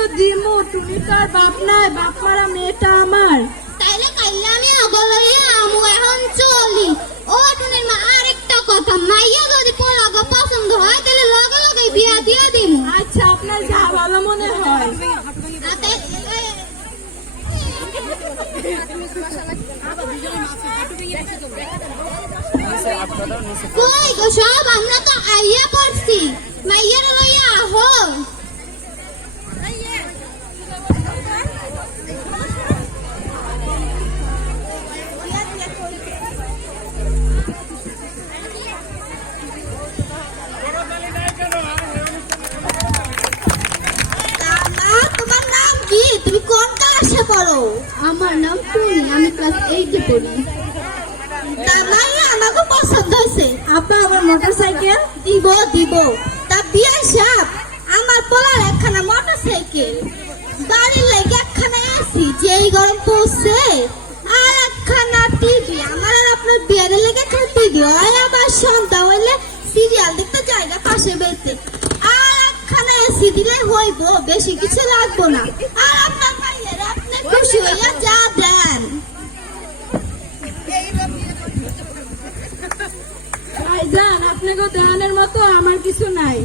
তো দিমু, তুমি তো আর বাপ নাই, বাপ মারা মেয়েটা আমার। তাইলে কাইলে আমি আগলইয়া আমু এখন চলি। ও টুনির মা আরেকটা কথা, মাইয়া যদি পোলাগো পছন্দ হয় তাহলে লগে লগে বিয়া দিয়া দিমু। আচ্ছা, আপনার যা ভালো মনে হয়। কই গো সব, আমরা তো আইয়া পড়ছি, মাইয়ার লইয়া আহো। তোমার নাম কি? তুমি কোন ক্লাসে পড়ো? আমার নাম টুনি, আমি ক্লাস 8 এ পড়ি। মাইয়া আমাকে পছন্দ হয়েছে। আপা, আমার মোটরসাইকেল দিব দিব। তা বিয়া সাপ, আমার পোলার একখানা মোটরসাইকেল, বাড়ির লাগে একখানা এসি যেই গরম পড়ছে, আর একখানা টিভি। আমার আর আপনার বিয়ারের লাগে একখানা টিভি হয়, আবার সন্ধ্যা হইলে সিরিয়াল দেখতে জায়গা পাশে বেরতে, আর একখানা এসি দিলে হইব, বেশি কিছু লাগবো না। আর আপনার মাইয়ের আপনি খুশি হইয়া যা দেন। ভাইজান, আপনাকে দেওয়ানের মতো আমার কিছু নাই।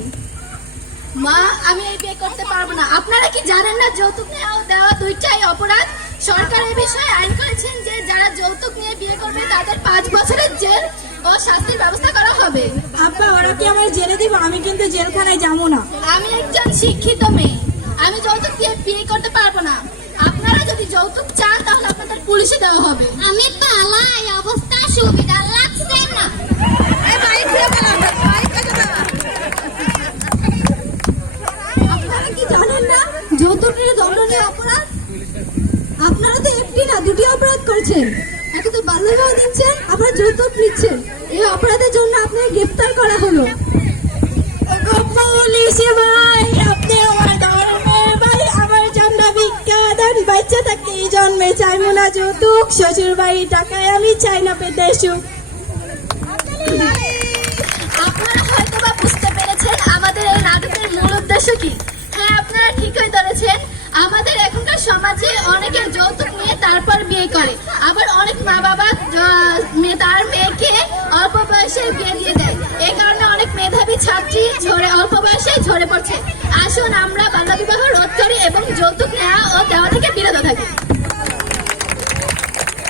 মা, আমি এই বিয়ে করতে পারবো না। আপনারা কি জানেন না যৌতুক নেওয়া দেওয়া দুইটাই অপরাধ? সরকার এই বিষয়ে আইন করেছেন যে যারা যৌতুক নিয়ে বিয়ে করবে তাদের 5 বছরের জেল ও শাস্তির ব্যবস্থা করা হবে। আপা, ওরা কি আমার জেলে দিব? আমি কিন্তু জেলখানায় যাবো না। আমি একজন শিক্ষিত মেয়ে, আমি যৌতুক দিয়ে বিয়ে করতে পারবো না। আপনারা যদি যৌতুক চান তাহলে আপনাদের পুলিশে দেওয়া হবে। আমি পালাই, অবস্থা সুবিধা লাগছে না। আপনারা কি জানেন না যৌতুক নিয়ে দণ্ডনীয় অপরাধ? আপনারা তো একটি না, 2টি অপরাধ করেছেন। একে তো বাল্যবিবাহ দিচ্ছেন, আপনারা যৌতুক নিচ্ছেন। এই অপরাধের জন্য আপনাকে গ্রেফতার করা হলো। পুলিশ ভাই, আপনি আমার ধর্মের ভাই, আমার জন্য ভিক্ষা দেন। বাচ্চা থাকতে এই জন্মে চাইবো না যৌতুক, শ্বশুর বাড়ির টাকায় আমি চাই না পেতে সুখ। আপনারা হয়তো বা বুঝতে পেরেছেন আমাদের এই নাটকের মূল উদ্দেশ্য কি। হ্যাঁ, আপনারা ঠিকই ধরেছেন। আমাদের এখনকার সমাজে অনেকের যৌতুক নিয়ে তারপর বিয়ে করে, আবার অনেক মা বাবা তার মেয়েকে অল্প বয়সে বিয়ে দিয়ে দেয়। এই কারণে অনেক মেধাবী ছাত্রী অল্প বয়সে ঝরে পড়ছে। আসুন আমরা বাল্যবিবাহ রোধ করি এবং যৌতুক নেওয়া ও দেওয়া থেকে বিরত থাকি।